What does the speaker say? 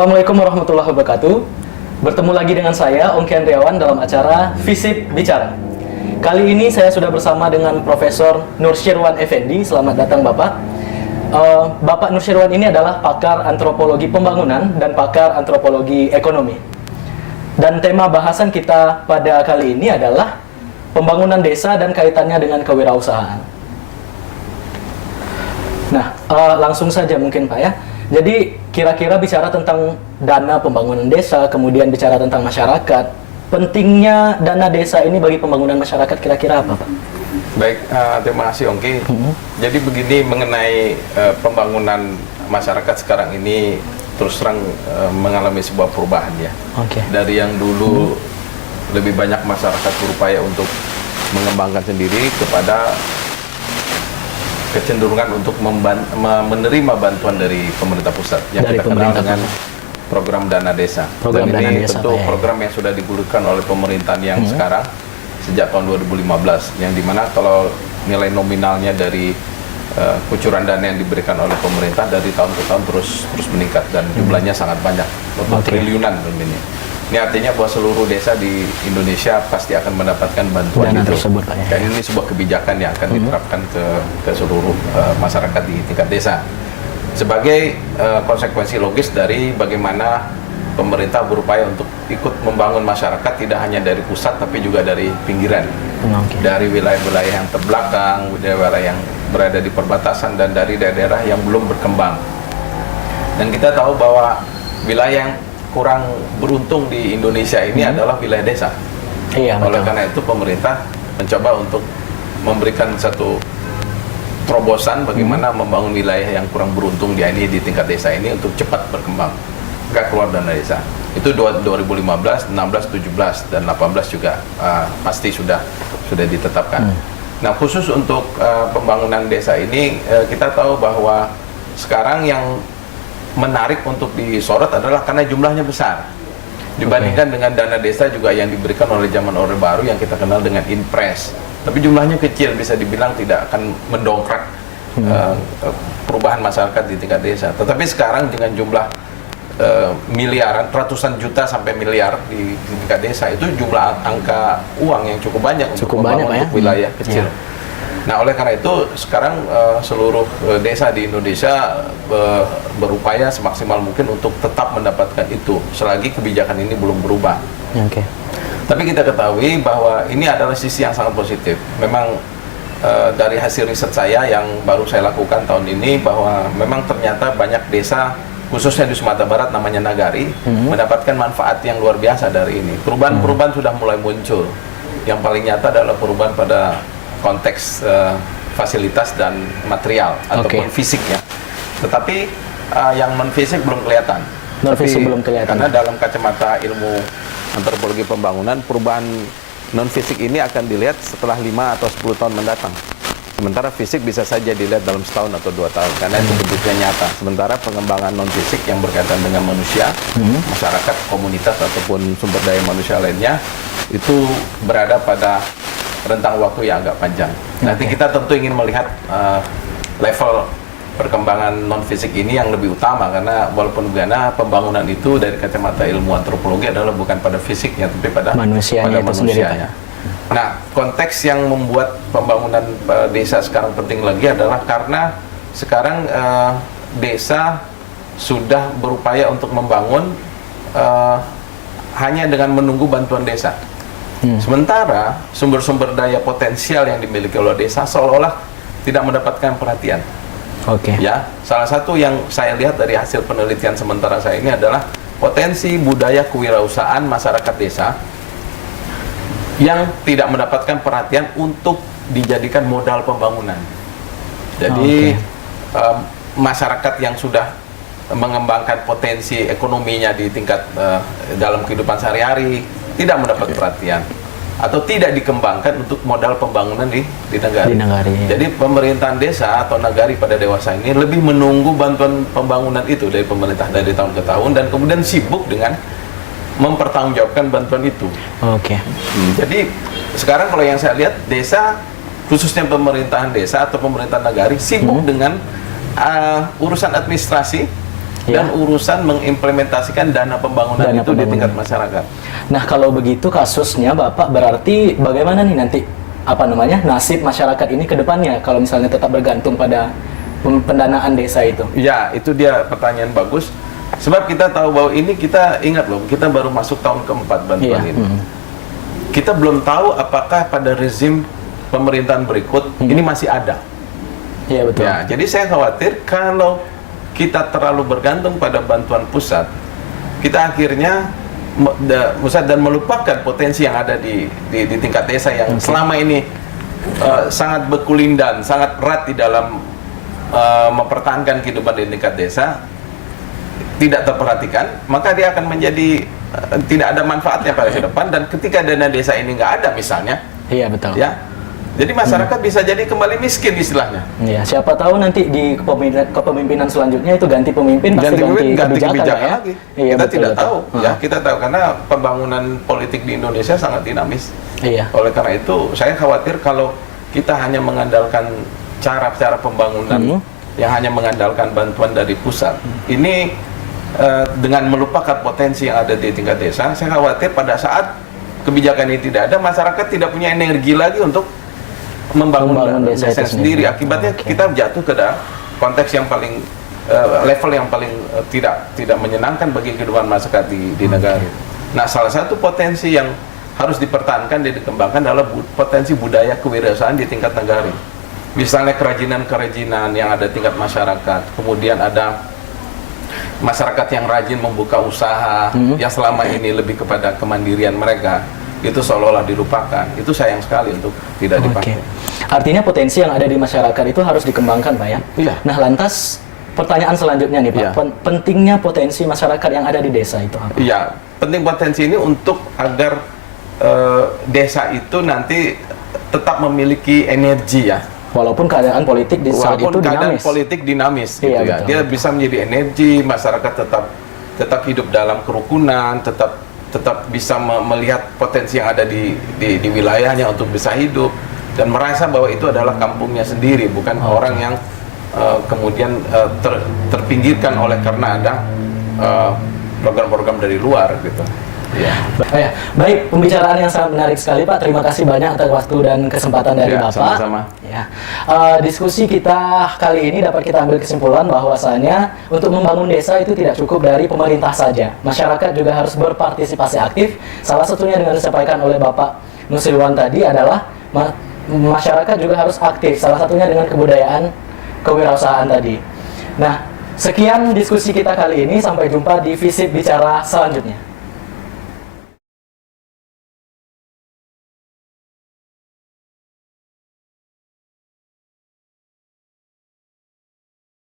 Assalamualaikum warahmatullahi wabarakatuh. Bertemu lagi dengan saya, Ongki Andriawan, dalam acara FISIP Bicara. Kali ini saya sudah bersama dengan Profesor Nursyirwan Effendi. Selamat datang Bapak. Bapak Nursyirwan ini adalah pakar antropologi pembangunan dan pakar antropologi ekonomi. Dan tema bahasan kita pada kali ini adalah pembangunan desa dan kaitannya dengan kewirausahaan. Nah, langsung saja mungkin Pak ya. Jadi kira-kira bicara tentang dana pembangunan desa, kemudian bicara tentang masyarakat, pentingnya dana desa ini bagi pembangunan masyarakat kira-kira apa Pak? Baik, terima kasih Ongki. Jadi begini mengenai pembangunan masyarakat sekarang ini terus terang mengalami sebuah perubahan ya. Dari yang dulu lebih banyak masyarakat berupaya untuk mengembangkan sendiri kepada kecenderungan untuk menerima bantuan dari pemerintah pusat yang dari kita kenal dengan program dana desa. Program Dan dana ini desa, tentu program yang sudah digulirkan oleh pemerintahan yang sekarang sejak tahun 2015, yang dimana kalau nilai nominalnya dari kucuran dana yang diberikan oleh pemerintah dari tahun ke tahun terus meningkat dan jumlahnya sangat banyak, triliunan tentunya. Ini artinya bahwa seluruh desa di Indonesia pasti akan mendapatkan bantuan itu. Dan ini sebuah kebijakan yang akan diterapkan ke seluruh masyarakat di tingkat desa. Sebagai konsekuensi logis dari bagaimana pemerintah berupaya untuk ikut membangun masyarakat tidak hanya dari pusat tapi juga dari pinggiran. Dari wilayah-wilayah yang terbelakang, wilayah-wilayah yang berada di perbatasan dan dari daerah-daerah yang belum berkembang. Dan kita tahu bahwa wilayah yang kurang beruntung di Indonesia ini adalah wilayah desa. Oleh karena itu pemerintah mencoba untuk memberikan satu terobosan bagaimana membangun wilayah yang kurang beruntung di tingkat desa ini untuk cepat berkembang, nggak keluar dana desa. Itu 2015, 16, 17 dan 18 juga pasti sudah ditetapkan. Nah khusus untuk pembangunan desa ini kita tahu bahwa sekarang yang menarik untuk disorot adalah karena jumlahnya besar dibandingkan dengan dana desa juga yang diberikan oleh zaman Orde Baru yang kita kenal dengan Inpres, tapi jumlahnya kecil, bisa dibilang tidak akan mendongkrak perubahan masyarakat di tingkat desa. Tetapi sekarang dengan jumlah miliaran, ratusan juta sampai miliar di tingkat desa, itu jumlah angka uang yang cukup banyak untuk membangun untuk wilayah kecil. Nah, oleh karena itu sekarang seluruh desa di Indonesia berupaya semaksimal mungkin untuk tetap mendapatkan itu selagi kebijakan ini belum berubah. Tapi kita ketahui bahwa ini adalah sisi yang sangat positif. Memang dari hasil riset saya yang baru saya lakukan tahun ini bahwa memang ternyata banyak desa khususnya di Sumatera Barat namanya Nagari mendapatkan manfaat yang luar biasa dari ini. Perubahan-perubahan sudah mulai muncul. Yang paling nyata adalah perubahan pada konteks fasilitas dan material ataupun fisik ya. Tetapi yang non fisik belum kelihatan. Karena dalam kacamata ilmu antropologi pembangunan, perubahan non fisik ini akan dilihat setelah 5 atau 10 tahun mendatang. Sementara fisik bisa saja dilihat dalam setahun atau 2 tahun karena itu bentuknya nyata. Sementara pengembangan non fisik yang berkaitan dengan manusia, masyarakat, komunitas ataupun sumber daya manusia lainnya itu berada pada rentang waktu yang agak panjang. Nanti kita tentu ingin melihat level perkembangan non fisik ini yang lebih utama karena walaupun karena pembangunan itu dari kacamata ilmu antropologi adalah bukan pada fisiknya tapi pada manusianya. Nah, konteks yang membuat pembangunan desa sekarang penting lagi adalah karena sekarang desa sudah berupaya untuk membangun hanya dengan menunggu bantuan desa. Sementara sumber-sumber daya potensial yang dimiliki oleh desa seolah-olah tidak mendapatkan perhatian. Ya, salah satu yang saya lihat dari hasil penelitian sementara saya ini adalah potensi budaya kewirausahaan masyarakat desa yang tidak mendapatkan perhatian untuk dijadikan modal pembangunan. Jadi masyarakat yang sudah mengembangkan potensi ekonominya di tingkat dalam kehidupan sehari-hari tidak mendapat perhatian atau tidak dikembangkan untuk modal pembangunan di Nagari. Jadi pemerintahan desa atau Nagari pada dewasa ini lebih menunggu bantuan pembangunan itu dari pemerintah dari tahun ke tahun dan kemudian sibuk dengan mempertanggungjawabkan bantuan itu. Jadi sekarang kalau yang saya lihat desa khususnya pemerintahan desa atau pemerintahan Nagari sibuk dengan urusan administrasi dan urusan mengimplementasikan dana pembangunan Dana itu di pembangunan. tingkat masyarakat. Nah, kalau begitu kasusnya Bapak, berarti bagaimana nih nanti nasib masyarakat ini ke depannya kalau misalnya tetap bergantung pada pendanaan desa itu? Ya, itu dia pertanyaan bagus. Sebab kita tahu bahwa ini, kita ingat loh, kita baru masuk tahun keempat bantuan ini. Kita belum tahu apakah pada rezim pemerintahan berikut ini masih ada. Iya, betul. Ya, jadi saya khawatir kalau kita terlalu bergantung pada bantuan pusat, kita akhirnya pusat dan melupakan potensi yang ada di tingkat desa yang selama ini sangat berkulindan, sangat erat di dalam mempertahankan kehidupan di tingkat desa, tidak terperhatikan, maka dia akan menjadi tidak ada manfaatnya pada ke depan. Dan ketika dana desa ini nggak ada misalnya, Iya, betul. ya, jadi masyarakat bisa jadi kembali miskin istilahnya. Iya, siapa tahu nanti di kepemimpinan selanjutnya itu ganti pemimpin, pasti ganti kebijakan ya. lagi. Iya, Kita betul, tidak betul. tahu, ya, kita tahu karena pembangunan politik di Indonesia sangat dinamis. Iya. Oleh karena itu, saya khawatir kalau kita hanya mengandalkan cara-cara pembangunan yang hanya mengandalkan bantuan dari pusat, ini dengan melupakan potensi yang ada di tingkat desa, saya khawatir pada saat kebijakan ini tidak ada, masyarakat tidak punya energi lagi untuk membangun desa itu sendiri. Akibatnya kita jatuh ke dalam konteks yang paling level yang paling tidak menyenangkan bagi kehidupan masyarakat di negara. Nah, salah satu potensi yang harus dipertahankan dan dikembangkan adalah potensi budaya kewirausahaan di tingkat negara. Misalnya kerajinan-kerajinan yang ada tingkat masyarakat, kemudian ada masyarakat yang rajin membuka usaha yang selama ini lebih kepada kemandirian mereka, itu seolah-olah dilupakan. Itu sayang sekali untuk tidak dipakai. Artinya potensi yang ada di masyarakat itu harus dikembangkan, Pak ya? Iya. Nah, lantas pertanyaan selanjutnya nih, Pak. Iya. Pentingnya potensi masyarakat yang ada di desa itu apa? Iya, penting potensi ini untuk agar desa itu nanti tetap memiliki energi ya. Walaupun keadaan politik di saat itu Walaupun keadaan dinamis. politik dinamis gitu Iya, ya. betul, Dia betul. bisa menjadi energi, masyarakat tetap hidup dalam kerukunan, tetap bisa melihat potensi yang ada di wilayahnya untuk bisa hidup dan merasa bahwa itu adalah kampungnya sendiri, bukan orang yang kemudian terpinggirkan oleh karena ada program-program dari luar gitu. Ya. Baik, pembicaraan yang sangat menarik sekali, Pak. Terima kasih banyak atas waktu dan kesempatan dari Ya, Bapak. sama-sama. Ya. Diskusi kita kali ini dapat kita ambil kesimpulan bahwasanya untuk membangun desa itu tidak cukup dari pemerintah saja. Masyarakat juga harus berpartisipasi aktif. Salah satunya dengan disampaikan oleh Bapak Nusirwan tadi adalah masyarakat juga harus aktif. Salah satunya dengan kebudayaan kewirausahaan tadi. Nah, sekian diskusi kita kali ini. Sampai jumpa di Visip Bicara selanjutnya.